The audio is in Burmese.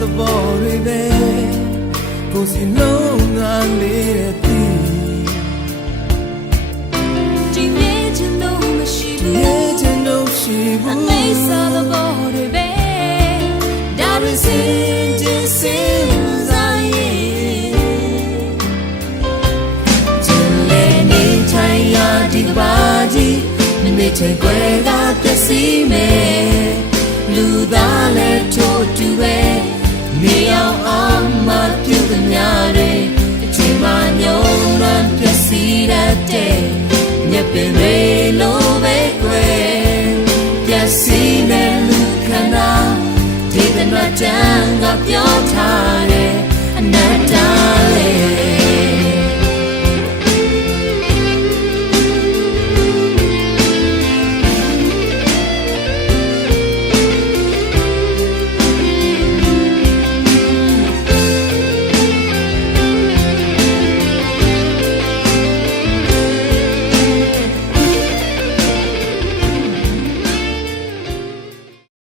သဘောတွေပဲကိုယ်စီလုံးငါလေးတဲ့ဒီမြေချင်လို့မရှိဘူးရဲ့ချင်လို့ရှိအဘူးမေစားတဲ့ဘောတွေပဲဒါရစင်ကျင်စင်စားရဲ့ကျင်လေနေထိုင်ရဒီကဘာကြီးနေချင်ွယ်ကပျက်စီးမယ်လူသားလည်းထို့တူပဲ စီးမဲ့လူခန္ဓာဒီကနေ့တန်ကပြောထားတယ်